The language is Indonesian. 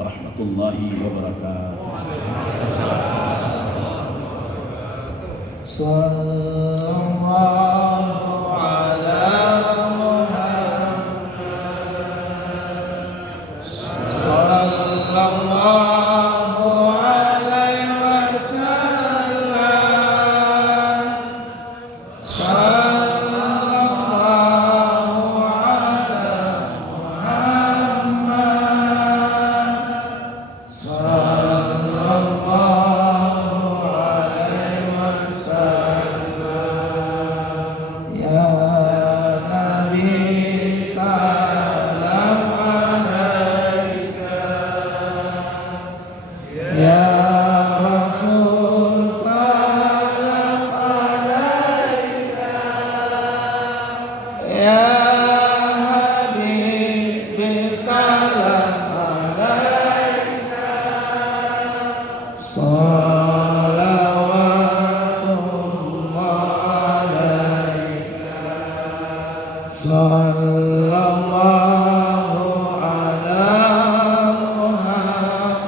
warahmatullahi wabarakatuh. Sallallahu ala Muhammad. Sallallahu alaihi wasallam. Sallallahu ala Muhammad. Sallallahu alaihi wasallam. Ya Nabi salam alaika. Ya Rasul salam alaika. Ya Habib salam alaika. Salawatullah alaika. Sallallahu ala Muhammad.